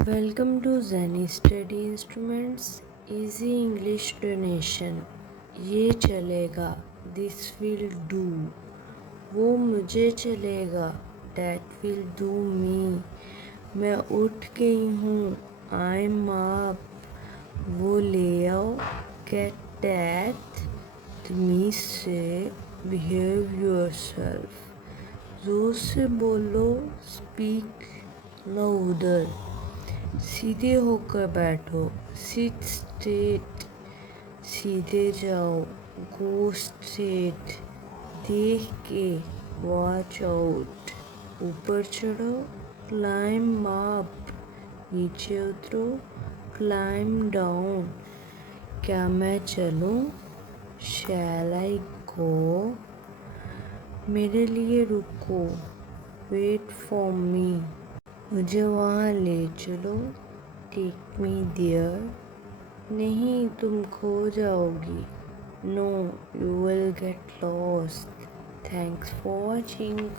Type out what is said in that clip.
Welcome to Zenny Study Instruments Easy English Donation। ये चलेगा, This will do। वो मुझे चलेगा, That will do me। मैं उठ गई हूँ, I'm up। वो ले आओ, Get that। तुम से Behave yourself। जोर से बोलो, Speak louder। सीधे होकर बैठो, सिट स्ट्रेट। सीधे जाओ, गो स्ट्रेट। देख के, वॉच आउट। ऊपर चढ़ो, क्लाइम अप। नीचे उतरो, क्लाइम डाउन। क्या मैं चलूं? शैल आई गो? मेरे लिए रुको, वेट फॉर मी। मुझे वहाँ ले चलो, टेक मी देयर। नहीं, तुम खो जाओगी। No, you will get lost. Thanks for watching.